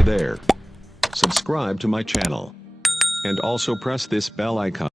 Hey there. Subscribe to my channel. And also press this bell icon.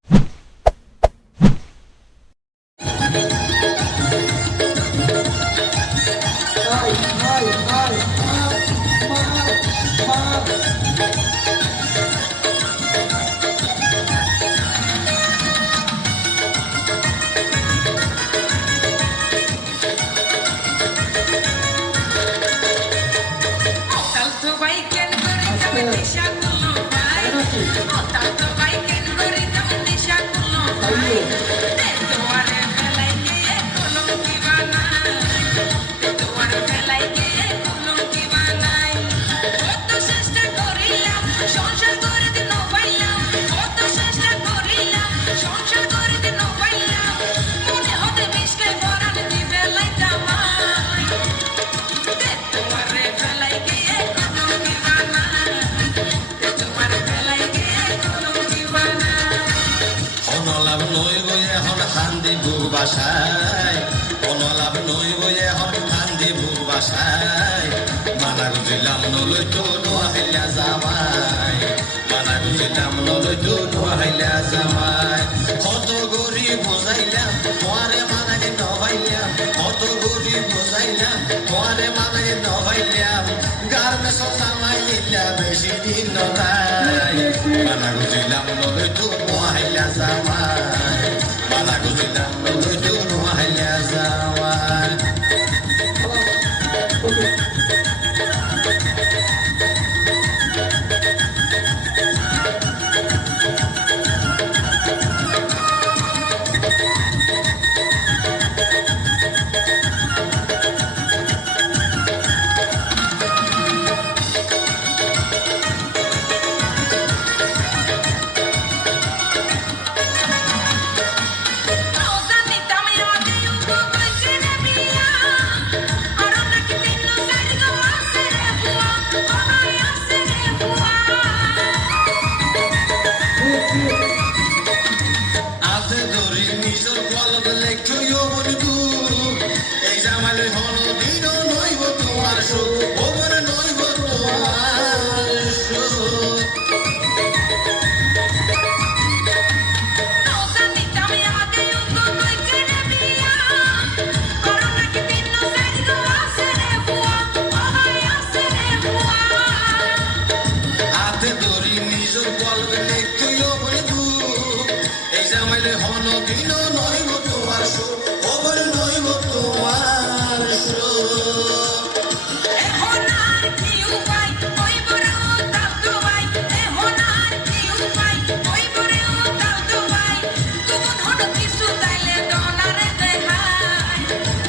বাসায় কোনো লাভ নই বই এখন কান্দি বুক বাসায় মানা গুজিলাম নলই তো নোয়াইলা জামাই মানা গুজিলাম নলই তো নোয়াইলা জামাই কত গরিব বুঝাইলাম তোমারে মানাকে নভাইলাম কত গরিব বুঝাইলাম তোমারে মানাকে নভাইলাম গার্মেন্টস জামাই নিলা বেশি দিন নয় মানা গুজিলাম নলই তো নোয়াইলা জামাই মানা গুজিলাম নলই তো নোয়াইলা জামাই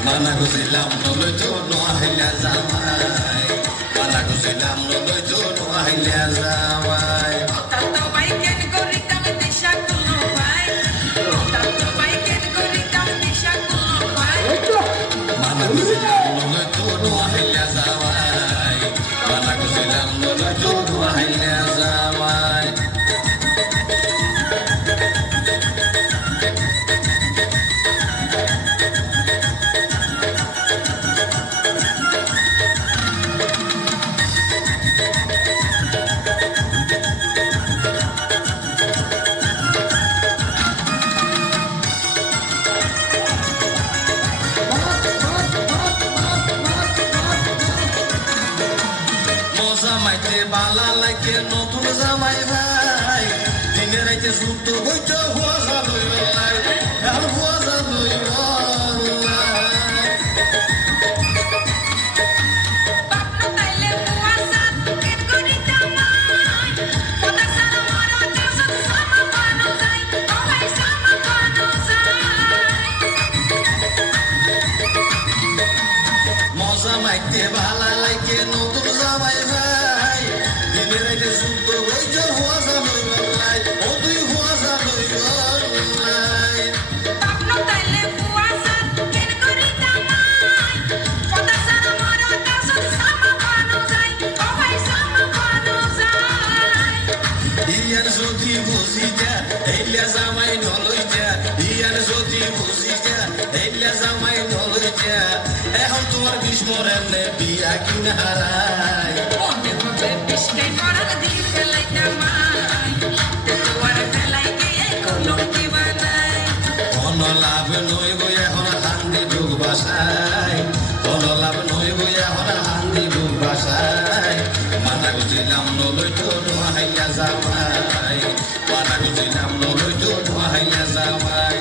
Mana guzilam noloi to noahila zamai Mana guzilam noloi to noahila zamai Tato bai ken gori tam disha kuno bai Tato bai ken gori tam disha kuno bai Mana guzilam noloi to noahila zamai Mana guzilam noloi to noahila zamai বালা লাগে নতুন জামাই ভাই দিনে রাইতে যুদ্ধ বইত হুয়া লই লাই আর হুয়া লই Papno taile puasa ken gori tamai Oda sana mara tasa sama pano zai Ohai sama pano zai মজা মাইতে ভালা লাগে নতুন জামাই ভাই দিনে রাইতে যুদ্ধ বইত হুয়া লই লাই ও তুই হুয়া লই লাই Papno taile puasa ken gori tamai Oda sana mara tasa sama pano zai Ohai sama pano zai ইয়ার যদি বুঝি যা এইলা জামাই নলই যা ইয়ার যদি বুঝি যা এইলা জামাই নলই যা এখন তোমার বিষ্ণুর এমনে বিয়া কিনা হারায় Onde você বাসায় মানা গুজিলাম নলই তো নোহাইয়া যাওয়াই মানা গুজিলাম নলই তো নোহাইয়া যাওয়াই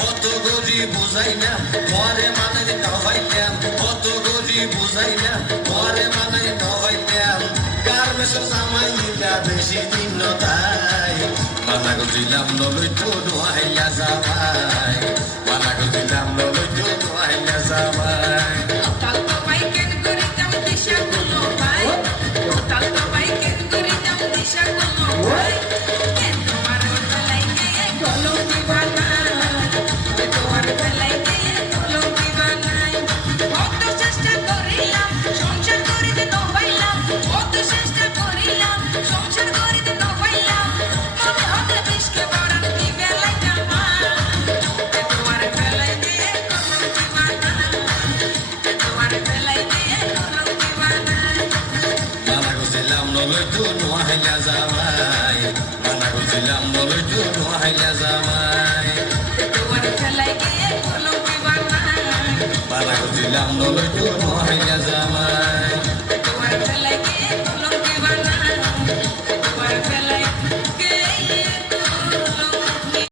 কত গরি বুঝাইলাম পরে মানে খাওয়াইলাম কত গরি বুঝাইলাম পরে মানে খাওয়াইলাম কার মেশো জামাই নিলা বেশি দিন তাই মানা গুজিলাম নলই তো নোহাইয়া যাওয়াই মানা গুজিলাম নলই তো নোহাইয়া যাওয়াই Tal to baiken guritam disha kuno bai Tal to baiken guritam disha kuno bai Ken tomar belai ke golong divana Tomar belai ke golong divana Kotto chesta korilam সংসার করিতে no পাইলাম কত চেষ্টা করিলাম সংসার করিতে no পাইলাম মনে হতে বিশকে বড়ান দিবে লাইটা মা তোমার বেলায় দিয়ে golong divana তোমার বেলায় দিয়ে golong divana মানা গুজিলাম নলই তো নোহাইয়া যাওয়াই মানা গুজিলাম নলই তো নোহাইয়া যাওয়াই তোমার বেলায় দিয়ে golong divana মানা গুজিলাম নলই তো নোহাইয়া যাওয়াই তোমার বেলায় দিয়ে